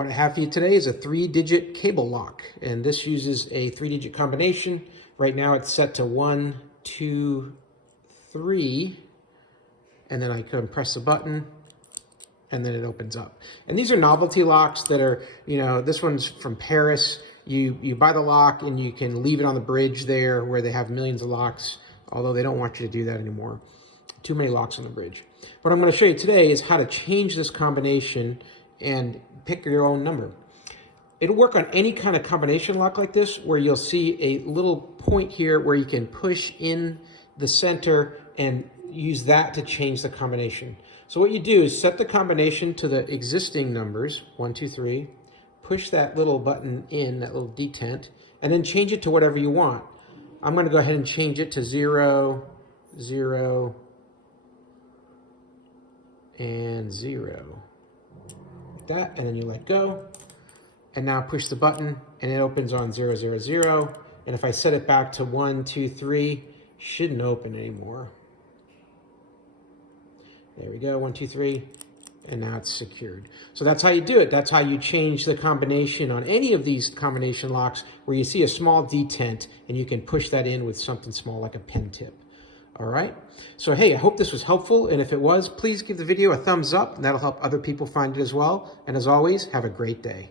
What I have for you today is a 3-digit cable lock, and this uses a 3-digit combination. Right now it's set to 1, 2, 3, and then I can press the button and then it opens up. And these are novelty locks that are, this one's from Paris. You buy the lock and you can leave it on the bridge there where they have millions of locks, although they don't want you to do that anymore. Too many locks on the bridge. What I'm going to show you today is how to change this combination and pick your own number. It'll work on any kind of combination lock like this, where you'll see a little point here where you can push in the center and use that to change the combination. So what you do is set the combination to the existing numbers, 1, 2, 3, push that little button in, that little detent, and then change it to whatever you want. I'm going to go ahead and change it to 0, 0, and 0. Like that, and then you let go. And now push the button and it opens on 0, 0, 0. And if I set it back to 1, 2, 3, shouldn't open anymore. There we go, 1, 2, 3, and now it's secured. So that's how you do it. That's how you change the combination on any of these combination locks where you see a small detent and you can push that in with something small like a pen tip. All right, so hey, I hope this was helpful, and if it was, please give the video a thumbs up, and that'll help other people find it as well. And as always, have a great day.